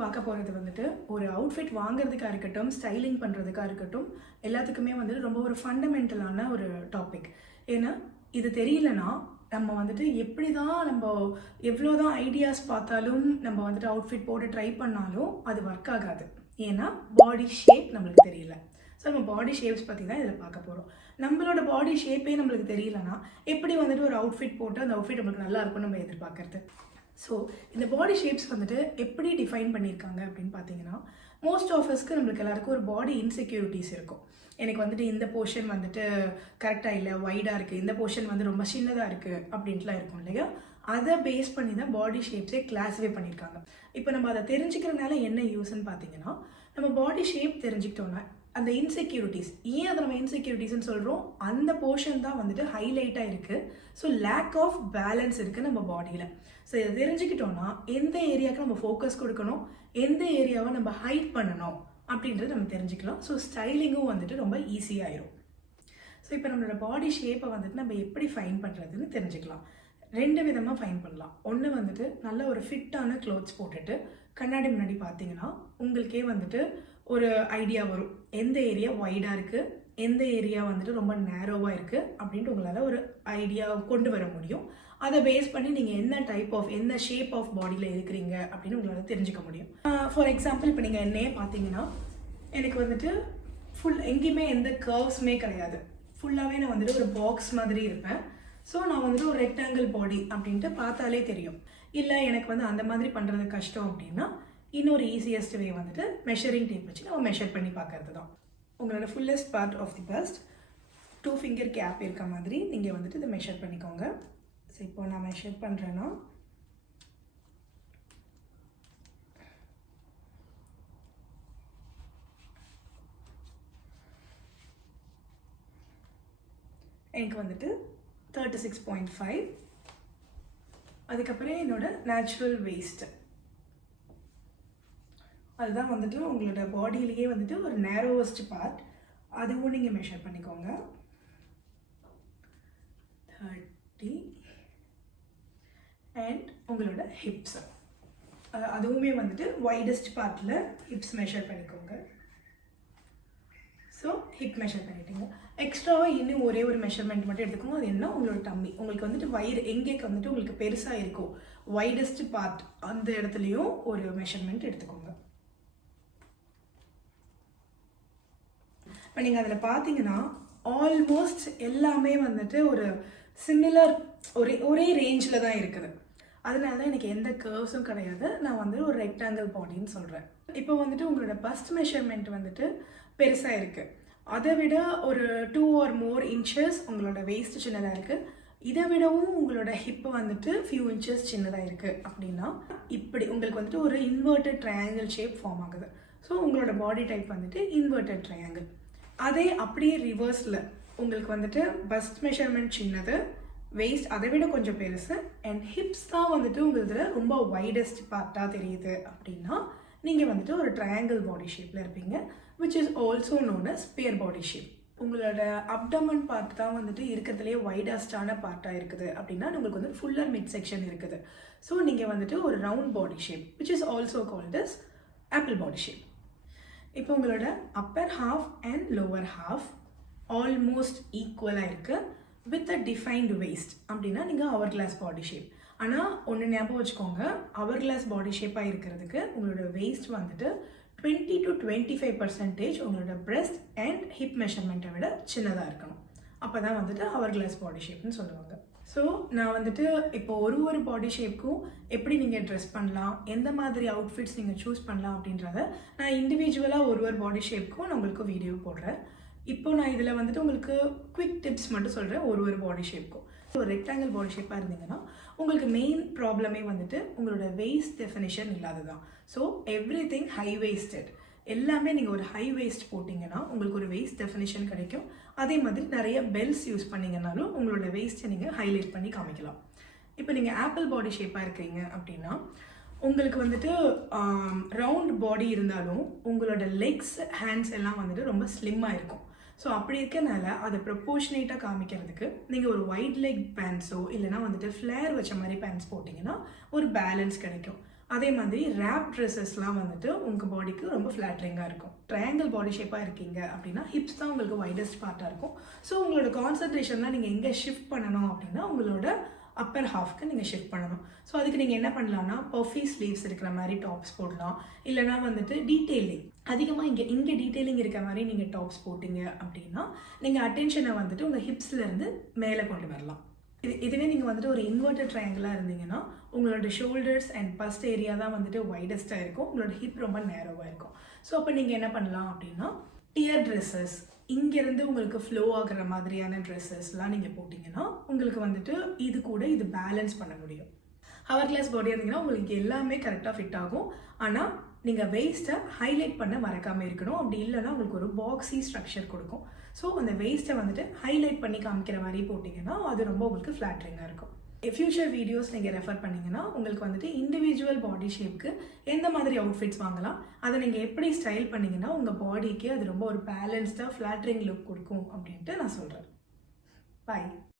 பார்க்க போகிறது வந்துட்டு ஒரு அவுட்ஃபிட் வாங்குறதுக்காக இருக்கட்டும், ஸ்டைலிங் பண்ணுறதுக்காக இருக்கட்டும், எல்லாத்துக்குமே வந்துட்டு ரொம்ப ஒரு ஃபண்டமெண்டலான ஒரு டாபிக். ஏன்னா இது தெரியலனா நம்ம வந்துட்டு எப்படி தான் நம்ம எவ்வளோ தான் ஐடியாஸ் பார்த்தாலும் நம்ம வந்துட்டு அவுட்ஃபிட் போட ட்ரை பண்ணாலும் அது ஒர்க் ஆகாது. ஏன்னா பாடி ஷேப் நம்மளுக்கு தெரியல. ஸோ நம்ம பாடி ஷேப்ஸ் பற்றி தான் இதில் பார்க்க போகிறோம். நம்மளோட பாடி ஷேப்பே நம்மளுக்கு தெரியலனா எப்படி வந்துட்டு ஒரு அவுட்ஃபிட் போட்டு அந்த அவுட்ஃபிட் நம்மளுக்கு நல்லா இருக்கும்னு நம்ம எதிர்பார்க்கறது. ஸோ இந்த பாடி ஷேப்ஸ் வந்துட்டு எப்படி டிஃபைன் பண்ணியிருக்காங்க அப்படின்னு பார்த்தீங்கன்னா, மோஸ்ட் ஆஃபர்ஸ்க்கு நம்மளுக்கு எல்லாருக்கும் ஒரு பாடி இன்செக்யூரிட்டிஸ் இருக்கும். எனக்கு வந்துட்டு இந்த போர்ஷன் வந்துட்டு கரெக்டாக இல்லை, வைடாக இருக்குது, இந்த போர்ஷன் வந்து ரொம்ப சின்னதாக இருக்குது அப்படின்ட்டுலாம் இருக்கும் இல்லையா? அதை பேஸ் பண்ணி தான் பாடி ஷேப்ஸே கிளாஸிஃபை பண்ணியிருக்காங்க. இப்போ நம்ம அதை தெரிஞ்சுக்கிறதுனால என்ன யூஸ்ன்னு பார்த்தீங்கன்னா, நம்ம பாடி ஷேப் தெரிஞ்சுக்கிட்டோன்னா அந்த இன்செக்யூரிட்டிஸ், ஏன் அதை நம்ம இன்செக்யூரிட்டிஸ்ன்னு சொல்கிறோம், அந்த போர்ஷன் தான் வந்துட்டு ஹைலைட்டாக இருக்குது. ஸோ லேக் ஆஃப் பேலன்ஸ் இருக்குது நம்ம பாடியில். ஸோ இதை தெரிஞ்சுக்கிட்டோன்னா எந்த ஏரியாவுக்கு நம்ம ஃபோக்கஸ் கொடுக்கணும், எந்த ஏரியாவை நம்ம ஹைட் பண்ணணும் அப்படின்றது நம்ம தெரிஞ்சுக்கலாம். ஸோ ஸ்டைலிங்கும் வந்துட்டு ரொம்ப ஈஸியாகிடும். ஸோ இப்போ நம்மளோட பாடி ஷேப்பை வந்துட்டு நம்ம எப்படி ஃபைன் பண்ணுறதுன்னு தெரிஞ்சுக்கலாம். 2 விதமாக ஃபைன் பண்ணலாம். ஒன்று வந்துட்டு நல்ல ஒரு ஃபிட்டான க்ளோத்ஸ் போட்டுட்டு கண்ணாடி முன்னாடி பார்த்தீங்கன்னா உங்களுக்கே வந்துட்டு ஒரு ஐடியா வரும், எந்த ஏரியா வைடாக இருக்குது, எந்த ஏரியா வந்துட்டு ரொம்ப நேரோவாக இருக்குது அப்படின்ட்டு உங்களால் ஒரு ஐடியா கொண்டு வர முடியும். அதை பேஸ் பண்ணி நீங்கள் என்ன டைப் ஆஃப், என்ன ஷேப் ஆஃப் பாடியில் இருக்கிறீங்க அப்படின்னு உங்களால் தெரிஞ்சுக்க முடியும். ஃபார் எக்ஸாம்பிள் இப்போ நீங்கள் என்னையே பார்த்தீங்கன்னா எனக்கு வந்துட்டு ஃபுல் எங்கேயுமே எந்த கர்வ்ஸுமே கிடையாது. ஃபுல்லாகவே நான் வந்துட்டு ஒரு பாக்ஸ் மாதிரி இருப்பேன். ஸோ நான் வந்துட்டு ஒரு ரெக்டாங்கிள் பாடி அப்படின்ட்டு பார்த்தாலே தெரியும். இல்லை எனக்கு வந்து அந்த மாதிரி பண்ணுறது கஷ்டம் அப்படின்னா இன்னொரு ஈஸியஸ்ட் வே வந்துட்டு மெஷரிங் டேப் வச்சு நம்ம மெஷர் பண்ணி பார்க்கறது தான். உங்களோட fullest part of the first 2 finger gap இருக்க மாதிரி நீங்கள் வந்துட்டு இதை மெஷர் பண்ணிக்கோங்க. ஸோ இப்போ நான் மெஷர் பண்ணுறேன்னா எனக்கு வந்துட்டு 36.5. அதுக்கப்புறம் என்னோட நேச்சுரல் வேஸ்ட், அதுதான் வந்துட்டு உங்களோட பாடியிலேயே வந்துட்டு ஒரு நேரோவஸ்ட் பார்ட், அதுவும் நீங்கள் மெஷர் பண்ணிக்கோங்க. 30. அண்ட் உங்களோட ஹிப்ஸ், அதுவுமே வந்துட்டு வைடஸ்ட் பார்ட்டில் ஹிப்ஸ் மெஷர் பண்ணிக்கோங்க. ஸோ ஹிப் மெஷர் பண்ணிட்டீங்க. எக்ஸ்ட்ராவாக இன்னும் ஒரே ஒரு மெஷர்மெண்ட் மட்டும் எடுத்துக்கோங்க. அது என்ன, உங்களோட டம்மி. உங்களுக்கு வந்துட்டு வயிறு எங்கேக்கு வந்துட்டு உங்களுக்கு பெருசாக இருக்கும், வைடஸ்ட் பார்ட், அந்த இடத்துலையும் ஒரு மெஷர்மெண்ட் எடுத்துக்கோங்க. இப்போ நீங்கள் அதில் பார்த்தீங்கன்னா ஆல்மோஸ்ட் எல்லாமே வந்துட்டு ஒரு சிமிலர், ஒரே ரேஞ்சில் தான் இருக்குது. அதனால தான் எனக்கு எந்த கர்வ்ஸும் கிடையாது. நான் வந்து ஒரு ரெக்டாங்கிள் பாடின்னு சொல்கிறேன். இப்போ வந்துட்டு உங்களோட பஸ்ட் மெஷர்மெண்ட் வந்துட்டு பெருசாக இருக்குது. அதை விட ஒரு 2 or more inches உங்களோட வேஸ்ட் சின்னதாக இருக்குது. இதை விடவும் உங்களோட ஹிப்பு வந்துட்டு ஃபியூ இன்ச்சஸ் சின்னதாக இருக்குது அப்படின்னா இப்படி உங்களுக்கு வந்துட்டு ஒரு இன்வெர்டட் ட்ரையாங்கிள் ஷேப் ஃபார்ம் ஆகுது. ஸோ உங்களோட பாடி டைப் வந்துட்டு இன்வெர்டட் ட்ரையாங்கிள். அதே அப்படியே ரிவர்ஸில் உங்களுக்கு வந்துட்டு பஸ்ட் மெஷர்மெண்ட் சின்னது, வேஸ்ட் அதை விட கொஞ்சம் பெருசு, அண்ட் ஹிப்ஸ் தான் வந்துட்டு உங்களுக்கு ரொம்ப வைடஸ்ட் பார்ட்டாக தெரியுது அப்படின்னா நீங்கள் வந்துட்டு ஒரு ட்ரையாங்கிள் பாடி ஷேப்பில் இருப்பீங்க, which is also known as spear body shape. உங்களோட அப்டமன் பார்ட் தான் வந்துட்டு இருக்கிறதுலேயே வைடஸ்டான பார்ட்டாக இருக்குது அப்படின்னா உங்களுக்கு வந்து ஃபுல்லர் மிட் செக்ஷன் இருக்குது. ஸோ நீங்கள் வந்துட்டு ஒரு round body shape, which is also called as apple body shape. இப்போ உங்களோட upper half and lower half almost ஈக்குவலாக இருக்குது வித் அ டிஃபைன்டு வேஸ்ட் அப்படின்னா நீங்கள் அவர் கிளாஸ் பாடி ஷேப். ஆனால் ஒன்று ஞாபகம் வச்சுக்கோங்க, அவர் கிளாஸ் பாடி ஷேப்பாக இருக்கிறதுக்கு உங்களோட வேஸ்ட் வந்துட்டு 20 to 25% உங்களோட பிரெஸ்ட் அண்ட் ஹிப் மெஷர்மெண்ட்டை விட சின்னதாக இருக்கணும். அப்போ தான் வந்துட்டு அவர் கிளாஸ் பாடி ஷேப்னு சொல்லுவாங்க. ஸோ நான் வந்துட்டு இப்போ ஒரு பாடி ஷேப்புக்கும் எப்படி நீங்கள் ட்ரெஸ் பண்ணலாம், எந்த மாதிரி அவுட்ஃபிட்ஸ் நீங்கள் சூஸ் பண்ணலாம் அப்படின்றத நான் இண்டிவிஜுவலாக ஒரு பாடி ஷேப்புக்கும் நான் உங்களுக்கு வீடியோ போடுறேன். இப்போ நான் இதில் வந்துட்டு உங்களுக்கு குவிக் டிப்ஸ் மட்டும் சொல்கிறேன் ஒரு பாடி ஷேப்புக்கும். ஒரு ரெக்டாங்கிள் பாடி ஷேப்பாக இருந்தீங்கன்னா உங்களுக்கு மெயின் ப்ராப்ளமே வந்துட்டு உங்களோட வேஸ்ட் டெஃபினிஷன் இல்லாது தான். ஸோ எவ்ரிதிங் ஹை வேஸ்டட், எல்லாமே நீங்கள் ஒரு ஹை வேஸ்ட் போட்டிங்கன்னா உங்களுக்கு ஒரு வேஸ்ட் டெஃபினிஷன் கிடைக்கும். அதே மாதிரி நிறைய பெல்ஸ் யூஸ் பண்ணிங்கனாலும் உங்களோட வேஸ்ட்டை நீங்கள் ஹைலைட் பண்ணி காமிக்கலாம். இப்போ நீங்கள் ஆப்பிள் பாடி ஷேப்பாக இருக்கிறீங்க அப்படின்னா உங்களுக்கு வந்துட்டு ரவுண்ட் பாடி இருந்தாலும் உங்களோட லெக்ஸ், ஹேண்ட்ஸ் எல்லாம் வந்துட்டு ரொம்ப ஸ்லிம்மாக இருக்கும். ஸோ அப்படி இருக்கனால அதை ப்ரொப்போர்ஷனேட்டாக காமிக்கிறதுக்கு நீங்கள் ஒரு ஒயிட் லெக் பேண்ட்ஸோ இல்லைனா வந்துட்டு ஃப்ளேர் வச்ச மாதிரி பேண்ட்ஸ் போட்டிங்கன்னா ஒரு பேலன்ஸ் கிடைக்கும். அதே மாதிரி ரேப் ட்ரெஸ்ஸஸ்லாம் வந்துட்டு உங்கள் பாடிக்கு ரொம்ப ஃப்ளாட்ரிங்காக இருக்கும். ட்ரையாங்கிள் பாடி ஷேப்பாக இருக்கீங்க அப்படின்னா ஹிப்ஸ் தான் உங்களுக்கு வைடஸ்ட் பார்ட்டாக இருக்கும். ஸோ உங்களோட கான்சன்ட்ரேஷன்லாம் நீங்கள் எங்கே ஷிஃப்ட் பண்ணணும் அப்படின்னா உங்களோட அப்பர் ஹாஃப்க்கு நீங்கள் ஷிஃப்ட் பண்ணணும். ஸோ அதுக்கு நீங்கள் என்ன பண்ணலாம்னா பஃபி ஸ்லீவ்ஸ் இருக்கிற மாதிரி டாப்ஸ் போடலாம். இல்லைனா வந்துட்டு டீட்டெயிலிங் அதிகமாக இங்கே டீட்டெயிலிங் இருக்க மாதிரி நீங்கள் டாப்ஸ் போட்டிங்க அப்படின்னா நீங்கள் அட்டென்ஷனை வந்துட்டு உங்கள் ஹிப்ஸ்லேருந்து மேலே கொண்டு வரலாம். இதுவே நீங்கள் வந்துட்டு ஒரு இன்வெர்டட் ட்ரையாங்கிளாக இருந்தீங்கன்னா உங்களோட ஷோல்டர்ஸ் அண்ட் பஸ்ட் ஏரியா தான் வந்துட்டு வைடஸ்ட்டாக இருக்கும், உங்களோட ஹிப் ரொம்ப நேரோவாக இருக்கும். ஸோ அப்போ நீங்கள் என்ன பண்ணலாம் அப்படின்னா டியர் ட்ரெஸ்ஸஸ் இங்கேருந்து உங்களுக்கு ஃப்ளோ ஆகிற மாதிரியான ட்ரெஸ்ஸஸ்லாம் நீங்கள் போட்டிங்கன்னா உங்களுக்கு வந்துட்டு இது பேலன்ஸ் பண்ண முடியும். ஹவர் கிளாஸ் பாடியாக இருந்தீங்கன்னா உங்களுக்கு எல்லாமே கரெக்டாக ஃபிட் ஆகும். ஆனால் நீங்கள் வெயிஸ்ட்டை ஹைலைட் பண்ண மறக்காமல் இருக்கணும். அப்படி இல்லைன்னா உங்களுக்கு ஒரு பாக்ஸி ஸ்ட்ரக்சர் கொடுக்கும். ஸோ அந்த வெயிஸ்ட்டை வந்துட்டு ஹைலைட் பண்ணி காமிக்கிற மாதிரி போட்டிங்கன்னா அது ரொம்ப உங்களுக்கு ஃப்ளாட்ரிங்காக இருக்கும். ஃபியூச்சர் வீடியோஸ் நீங்கள் ரெஃபர் பண்ணிங்கன்னா உங்களுக்கு வந்துட்டு இண்டிவிஜுவல் பாடி ஷேப்புக்கு எந்த மாதிரி அவுட்ஃபிட்ஸ் வாங்கலாம், அதை நீங்கள் எப்படி ஸ்டைல் பண்ணிங்கன்னா உங்கள் பாடிக்கு அது ரொம்ப ஒரு பேலன்ஸ்டாக ஃப்ளாட்ரிங் லுக் கொடுக்கும் அப்படின்ட்டு நான் சொல்கிறேன். பாய்.